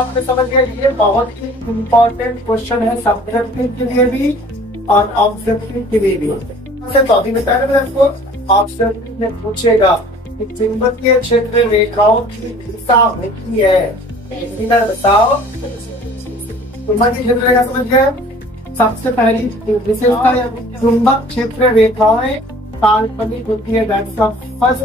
आपने समझ गया। ये बहुत ही इम्पोर्टेंट क्वेश्चन है, सब्जेक्टिव के लिए भी और ऑब्जेक्टिव के लिए भी। तो अभी बताया ना आपको, ऑब्जेक्टिव में पूछेगा कि चुंबकीय क्षेत्र रेखाओं की दिशा होती है। बताओ, चुंबकीय क्षेत्र रेखा समझ गए। सबसे पहली विशेषता, चुंबक क्षेत्र रेखाएं काल्पनिक होती है। That's the first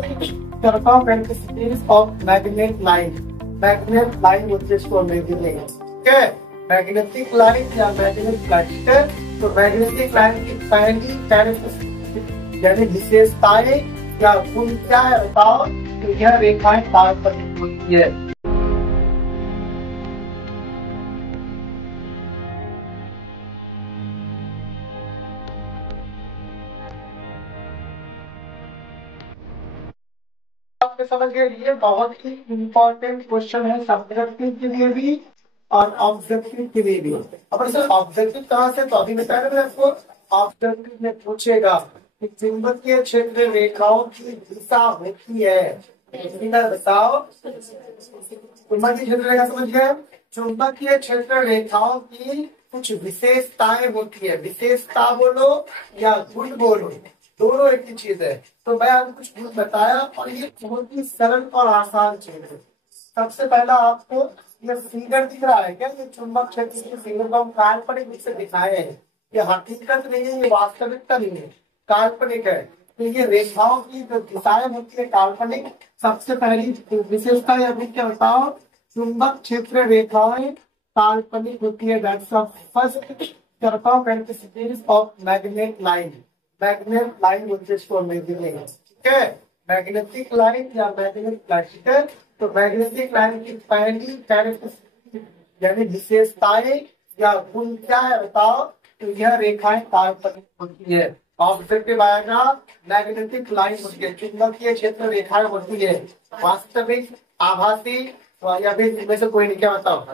characteristic of magnet line. Magnet line होती है इसको अंग्रेजी में, ठीक है, मैग्नेटिक लाइन या मैग्नेट लाइन। तो मैग्नेटिक लाइन की पहली कैरेक्टरिस्टिक यानी विशेषताएं या गुण क्या है बताओ। तो यह रेखाएं काल्पनिक होती है। आपने समझ गए। ये बहुत ही इम्पोर्टेंट क्वेश्चन है, सब्जेक्टिव के लिए भी और ऑब्जेक्टिव के लिए भी। अब सर ऑब्जेक्टिव कहाँ से, तो अभी बताया ना आपको, ऑब्जेक्टिव में पूछेगा कि चुंबकीय क्षेत्र रेखाओं की दिशा होती है। बताओ, चुंबकीय क्षेत्र रेखा समझ गए। चुंबकीय क्षेत्र रेखाओं की कुछ विशेषताएं होती है। विशेषता बोलो या गुण बोलो, दोनों एक ही चीज है। तो मैं आपको कुछ गुण बताया और ये बहुत ही सरल और आसान चीज है। सबसे पहला आपको ये फिगर दिख रहा है क्या, ये चुंबक क्षेत्र के फिगर को हम काल्पनिक रूप से दिखाए हैं। ये हकीकत नहीं है, ये वास्तविकता नहीं है, काल्पनिक है। तो ये रेखाओं की जो दिशाएं होती है काल्पनिक। सबसे पहली विशेषता या गुण क्या बताओ, चुंबक क्षेत्र रेखाएं काल्पनिक होती है। That's the first characteristic of magnet line. Magnet line होती है इसको अंग्रेजी में, ठीक है, मैग्नेटिक लाइन या मैग्नेट लाइन। तो मैग्नेटिक लाइन की पहली कैरेक्टरिस्टिक यानी विशेषताएं या गुण क्या है बताओ। तो यह रेखाएं काल्पनिक होती है। ऑब्जेक्टिव आएगा, मैग्नेटिक लाइन होती है, चुंबकीय क्षेत्र रेखाएं होती है। वास्तविक, आभासी या फिर इनमें से कोई नहीं, क्या बताओ।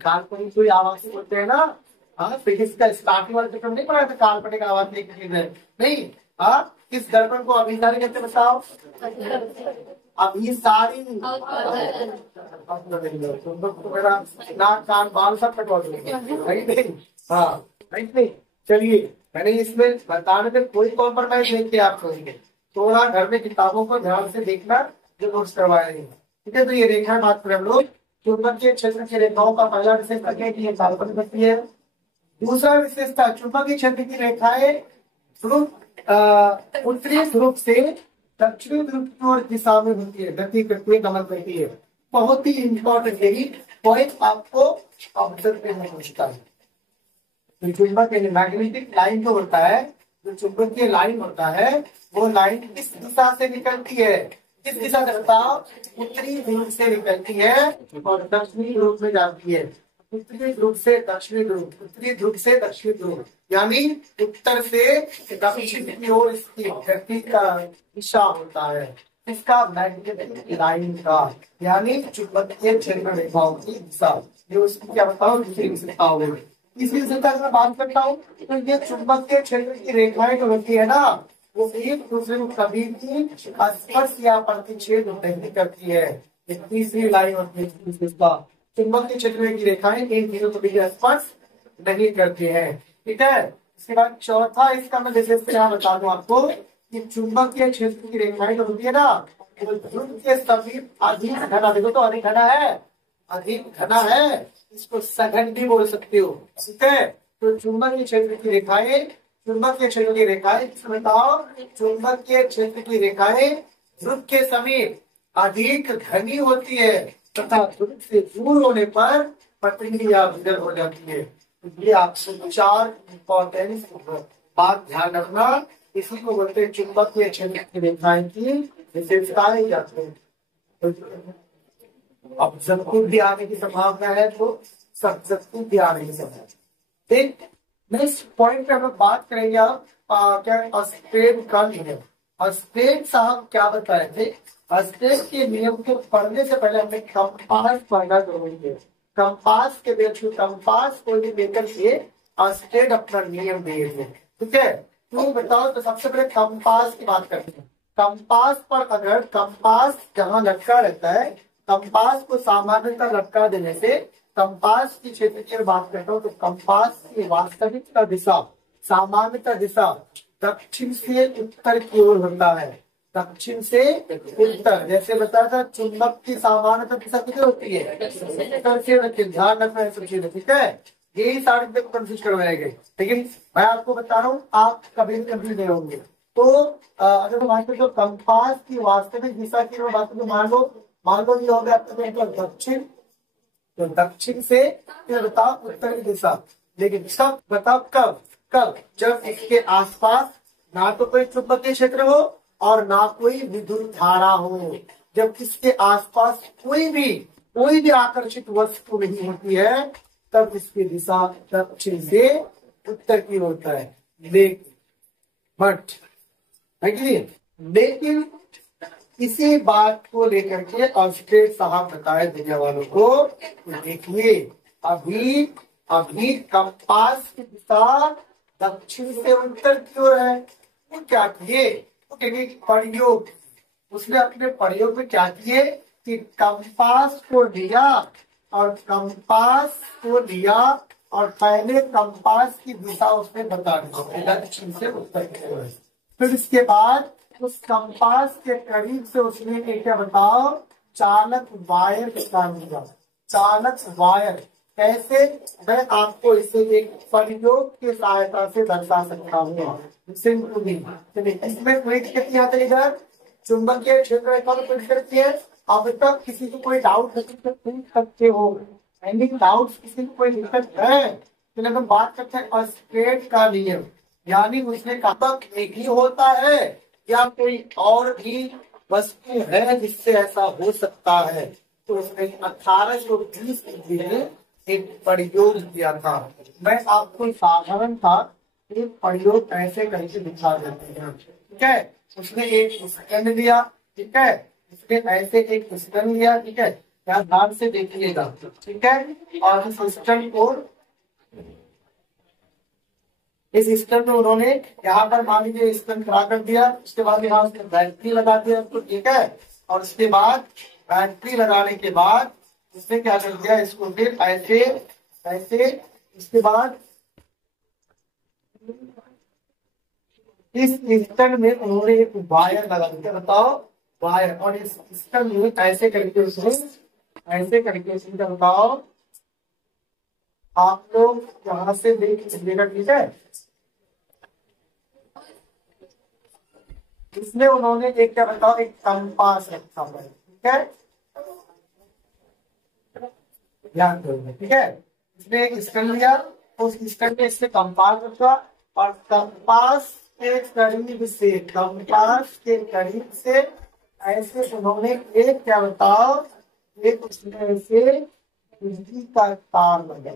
काल्पनिक कोई आभासी होते हैं ना। हाँ, फिजिक्स का स्टार्टिंग वाला चैप्टर नहीं पढ़ा था, काल्पनिक आभासी चीज है नहीं। हाँ, किस दर्पण को अभिसारी कहते बताओ। अभिसारी। तो मेरा नाक कान बाल सब कटवा दूंगी, नहीं। हाँ नहीं, चलिए, मैंने इसमें बताने में कोई कॉम्प्रोमाइज नहीं किया आपको। थोड़ा घर में किताबों को ध्यान से देखना जो नोट्स करवाए हैं, ठीक है। तो ये रेखा बात करें हम लोग, चुंबकीय क्षेत्र की रेखाओं का पहला विशेषता क्या है, काल्पनिक होती है। दूसरा विशेषता, चुंबकीय क्षेत्र की रेखाएं उत्तरी ध्रुव से दक्षिणी ध्रुव की ओर दिशा में होती है, गति करती है, गमन करती है। बहुत ही इंपॉर्टेंट यही पॉइंट आपको ऑब्जर्व में पूछता है। चुंबकीय मैग्नेटिक लाइन जो होता है, जो चुंबकीय लाइन होता है, वो लाइन किस दिशा से निकलती है, किस दिशा से बताओ। उत्तरी ध्रुव से निकलती है और दक्षिणी ध्रुव में जाती है। उत्तरी ध्रुव से दक्षिणी ध्रुव, उत्तरी ध्रुव से दक्षिणी ध्रुव, यानी उत्तर से दक्षिण की ओर इसकी गति का दिशा होता है। इसका मैग्नेटिक लाइन का यानी चुंबकीय क्षेत्र रेखाओं की दिशा, जो उसकी क्या बताओ, दूसरी विशेषता होगी। इसी विशेषता की मैं बात करता हूँ, तो ये चुंबकीय क्षेत्र की रेखाएं जो होती है ना, वो एक दूसरे को कभी भी स्पर्श या प्रतिच्छेद नहीं करती है। तीसरी लाइन होती है विशेषता, चुंबकीय क्षेत्र की रेखाएं एक दूसरे को कभी स्पर्श नहीं करती है, ठीक है। इसके बाद चौथा इसका मैं विशेषता यहाँ बता दूं आपको कि चुंबकीय क्षेत्र की रेखाएं जो होती है ना, वो ध्रुव के समीप अधिक घना, देखो तो अधिक घना है, अधिक घना है, इसको सघन भी बोल सकते हो, ठीक है। तो चुंबकीय क्षेत्र की रेखाएं, चुंबकीय क्षेत्र की रेखाएं बताओ, चुंबकीय क्षेत्र की रेखाएं ध्रुव के समीप अधिक घनी होती है तथा ध्रुव से दूर होने पर पतली या विरल हो जाती है। ये आपको चार इंपॉर्टेंट बात ध्यान रखना। इसी को बोलते हैं चुंबकीय क्षेत्र की रेखाएं की विशेषताएं या ऑब्जेक्टिव भी आने की संभावना है, तो सब्जेक्टिव भी आने की संभावना है। ठीक, नेक्स्ट पॉइंट पे हम लोग बात करेंगे आप क्या स्ट्रेट का नियम। स्ट्रेट साहब क्या बताए थे, स्ट्रेट के नियम को पढ़ने से पहले हमें कंपास पढ़ना जरूरी है। कंपास के बेचू कंपास को भी लेकर के स्ट्रेट अपना नियम दिए थे, ठीक है। तो बताओ, तो सबसे पहले कंपास की बात करते हैं। कंपास पर अगर कंपास जहाँ लटका रहता है, कंपास को सामान्यतः लटका देने से, कंपास की क्षेत्र की बात करता हूँ तो कंपास की वास्तविक दिशा, सामान्यतः दिशा दक्षिण से उत्तर की ओर होता है। दक्षिण से उत्तर, जैसे बताया था चुंबक की सामान्यतः दिशा कितनी होती है, उत्तर से दक्षिण। ध्यान रखना है सब चीजें, ठीक है। यही सारे चीजें कंफ्यूज करवाए गए, लेकिन मैं आपको बता रहा हूँ आप कभी भी कंफ्यूज नहीं होंगे। तो अगर मान लो कंपास की वास्तविक दिशा की बात करूं, मान लो ये हो गया दक्षिण, तो दक्षिण से बताओ उत्तर की दिशा। लेकिन सब बताओ कब कब, जब इसके आसपास ना तो कोई चुंबकीय क्षेत्र हो और ना कोई विद्युत धारा हो। जब इसके आसपास कोई भी आकर्षित वस्तु नहीं होती है, तब इसकी दिशा दक्षिण से उत्तर की होता है। लेकिन इसी बात को लेकर के ऑस्ट्रेट साहब बताए दुनिया वालों को, देखिए अभी कंपास की दिशा दक्षिण से उत्तर की ओर है। वो क्या किए, प्रयोग, उसने अपने प्रयोग में क्या किए कि कंपास को लिया और पहले कंपास की दिशा उसने बता दी दक्षिण से उत्तर की ओर। फिर इसके बाद उस कंपास के करीब से उसने क्या बताओ, चालक वायर निकाल दिया। चालक वायर कैसे, मैं आपको इसे एक प्रयोग की सहायता से दर्शा सकता हूँ। इसमें कोई दिक्कत नहीं आता, इधर चुंबकीय क्षेत्र करती है। अब तक किसी को कोई डाउट पूछ सकते हो, एनी डाउट किसी को कोई दिक्कत है तो हम बात करते हैं ऑस्ट्रेट का नियम, यानी उसने कहा एक ही होता है या कोई और भी वस्तु है जिससे ऐसा हो सकता है। तो उसने 1820 में एक प्रयोग किया था। मैं आपको साधारण था एक प्रयोग ऐसे करके दिखा देते हैं, ठीक है। उसने एक स्टैंड लिया, ठीक है, उसने ऐसे एक स्टैंड लिया, ठीक है, यहाँ ध्यान से देखिएगा, ठीक है। और इस स्टैंड को, इस स्टैंड में उन्होंने यहाँ पर मान लीजिए स्टैंड खड़ा कर दिया। उसके बाद यहाँ उसने बैटरी लगा दिया, ठीक है। और उसके बाद बैटरी लगाने के बाद उसने क्या कर दिया, इसको फिर ऐसे इसके बाद इस स्टैंड में उन्होंने एक वायर लगा दिया, बताओ वायर। और इस स्टैंड में ऐसे करके उसने बताओ, आप लोग यहाँ से देख लीजिएगा, ठीक है। इसमें उन्होंने एक क्या बताओ, एक कंपास रखा है, ठीक है, ध्यान करोगे, ठीक है। इसने एक स्टैंड लिया, उस स्टैंड में इससे कंपास रखा और कंपास के करीब से ऐसे उन्होंने एक क्या बताओ, एक उसमें से बिजली का तार लगा दिया।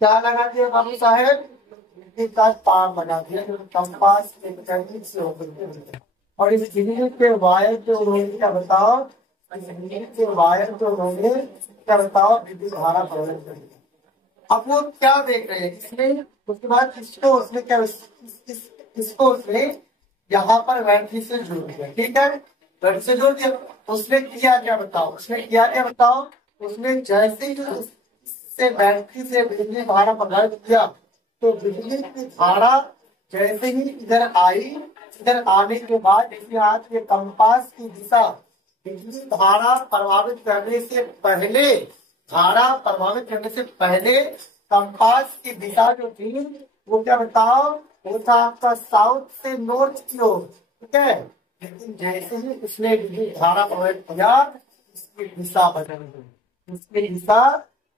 क्या लगा दिया बाबू साहेब, बिजली का तार लगा दिया कंपास के करीब से होकर। और इस बिजली के वायर को उन्होंने क्या बताओ, बिजली के वायर को उन्होंने क्या बताओ, विद्युत धारा प्रदान कर दिया। अब वो क्या देख रहे हैं इसमें, उसके बाद इसको उसने क्या, इसको उसने यहाँ पर बैटरी से जोड़ दिया, ठीक है, बैटरी से जोड़ दिया। उसने किया क्या बताओ, उसने जैसे ही इससे बैटरी से बिजली धारा प्रदान किया, तो बिजली की धारा जैसे ही इधर आई, इधर आने के बाद इसके हाथ के कंपास की दिशा बिजली धारा प्रभावित करने से पहले कंपास की दिशा जो थी वो क्या बताओ, वो था आपका साउथ से नॉर्थ की ओर, ठीक है। लेकिन जैसे ही उसने बिजली धारा प्रभावित किया, इसकी दिशा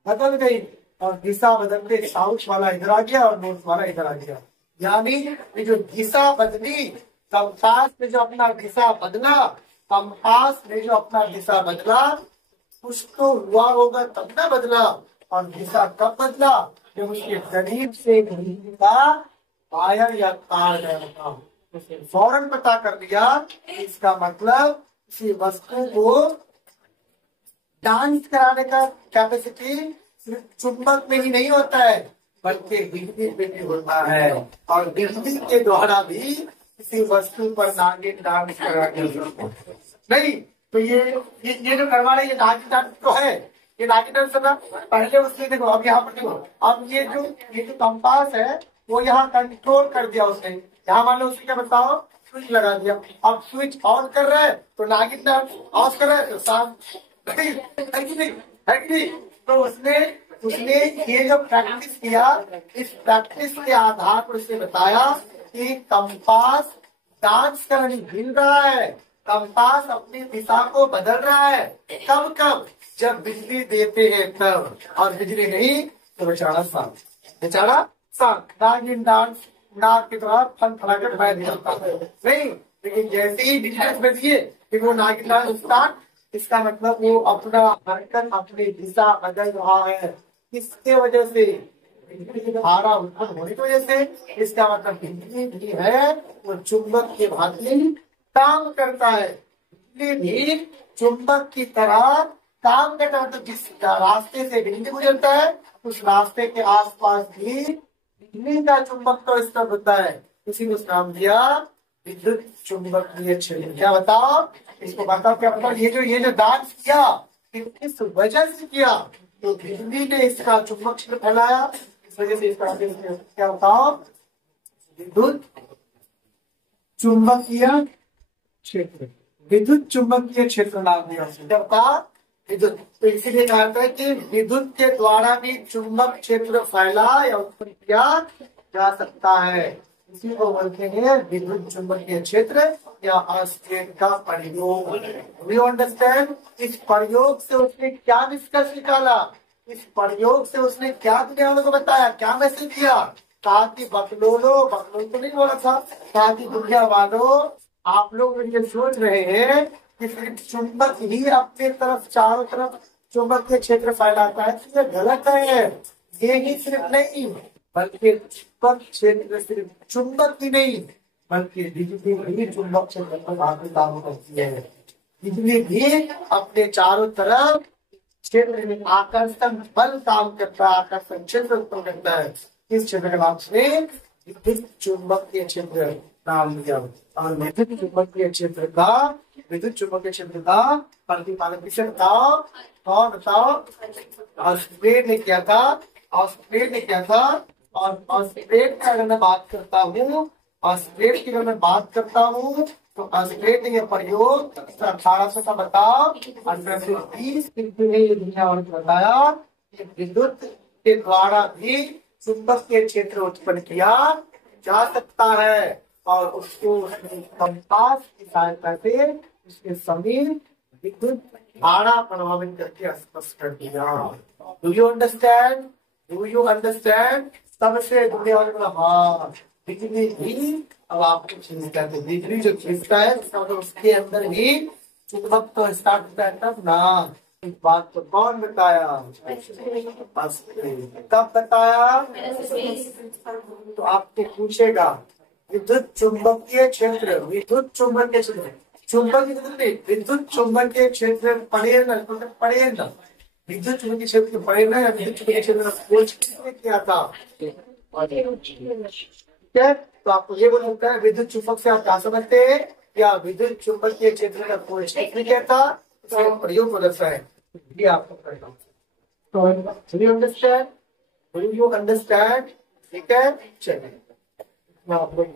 बदल गई और दिशा बदलते साउथ वाला इधर आ गया और नॉर्थ वाला इधर आ गया। यानी ये जो दिशा बदली, कंपास ने जो अपना दिशा बदला, कुछ तो हुआ होगा तब ना बदला। और दिशा कब बदला, जब उसके करीब से बिजली का वायर या तार गया होता, उसने फौरन पता कर दिया। इसका मतलब किसी वस्तु को डांस कराने का कैपेसिटी सिर्फ चुंबक में ही नहीं होता है, बल्कि बिजली में भी होता है। और बिजली के द्वारा भी किसी वस्तु पर नागिन डांस करा नहीं, तो ये जो करवा रहे, ये नागिन तो है, ये नागिन सुना पहले उसने, देखो अब यहाँ पर देखो, अब ये जो कंपास है वो यहाँ कंट्रोल कर दिया उसने। यहाँ मान लो उसने क्या बताओ, स्विच लगा दिया, अब स्विच ऑन कर रहा है तो नागिन ऑफ कर रहा है, तो शाम है कि नहीं? तो उसने ये जो प्रैक्टिस किया, इस प्रैक्टिस के आधार पर उसने बताया कि कंपास डांस करने हिल रहा है, कंपास अपनी दिशा को बदल रहा है। कब कब? जब बिजली देते हैं तब, और बिजली नहीं तो बेचारा शांत नागिन डांस नाक की तरह फन फलाकर बैठ जाता है। नहीं, लेकिन जैसे ही बिजनेस में दिए कि वो नागिन डांस स्टार्ट, इसका मतलब वो अपना हरकत, अपनी दिशा बदल रहा है। किसके वजह से? बिजली की धारा उत्पन्न होने की वजह से। इसका मतलब बिजली भी है वो चुंबक के भांति काम करता है। बिजली भी चुंबक की तरह काम करता है। तो जिस रास्ते से बिजली गुजरता है उस रास्ते के आसपास भी बिजली का चुंबक तो स्तर होता है। इसी को नाम दिया विद्युत चुंबकीय क्षेत्र। क्या बताओ इसको, बताओ क्या बताओ। ये जो डांस किया किस वजह से किया? तो बिजली ने इसका चुंबक क्षेत्र फैलाया, इस वजह से इसका क्या बताओ, विद्युत चुंबकीय क्षेत्र। विद्युत चुंबकीय क्षेत्र नाम दिया क्या बता, विद्युत। तो इसीलिए कहा था कि विद्युत के द्वारा भी चुंबक क्षेत्र फैला या उत्पन्न किया जा सकता है। इसी को बोलते हैं विद्युत चुंबकीय क्षेत्र या अस्टेट का प्रयोग। You understand? इस प्रयोग से उसने क्या निष्कर्ष निकाला? इस प्रयोग से उसने क्या दुनिया वालों को बताया, क्या मैसेज दिया? कहा कि बकलोल तो नहीं बोला था, कहा कि दुनिया वालों आप लोग ये सोच रहे हैं कि सिर्फ चुंबक ही अपने तरफ चारों तरफ चुंबकीय क्षेत्र फैलाता है, ये गलत है। ये ही सिर्फ नहीं बल्कि चुंबक क्षेत्र सिर्फ चुंबक ही नहीं बल्कि बिजली भी चुंबक क्षेत्र पर काम करती है। बिजली भी अपने चारों तरफ क्षेत्र में आकर्षण बल काम करता है, आकर्षण क्षेत्र उत्पन्न करता है। इस क्षेत्र के नाम से विद्युत चुंबकीय क्षेत्र नाम दिया। और विद्युत चुंबकीय क्षेत्र का प्रतिपादन किसे बताओ, कौन बताओ? ऑस्ट्रेलिया ने किया था। और ऑस्ट्रेलिया की अगर मैं बात करता हूँ तो ऑस्ट्रेलिया ने यह प्रयोग 1800 का बताओ 1820 दुनिया और बताया कि विद्युत के द्वारा भी चुंबकीय क्षेत्र उत्पन्न किया जा सकता है। और उसको कंपास की सहायता से उसके समीप विद्युत धारा प्रभावित करके स्पष्ट कर दिया। Do you understand? सबसे दुनिया वाले बोला हाँ, बिजली भी अब आपको खींचता है। बिजली जो खींचता है उसके अंदर ही चुंबक तो स्टार्ट होता है तब ना। इस बात को कौन बताया? कब बताया? तो आपको पूछेगा विद्युत चुंबकीय क्षेत्र, विद्युत चुंबकीय क्षेत्र, विद्युत चुंबकीय क्षेत्र पढ़े ना, विद्युत चुंबकीय क्षेत्र पढ़े ना, या विद्युत चुंबकीय क्षेत्र खोज किसने किया था? ठीक है, तो आपको ये बोल सकता है विद्युत चुंबक से आप क्या समझते हैं, या विद्युत चुंबकीय क्षेत्र का खोज किसने किया था, प्रयोग को दर्शाए। ये आपको करना। तो अंडरस्टैंड, ठीक है, चलिए मैं आप लोग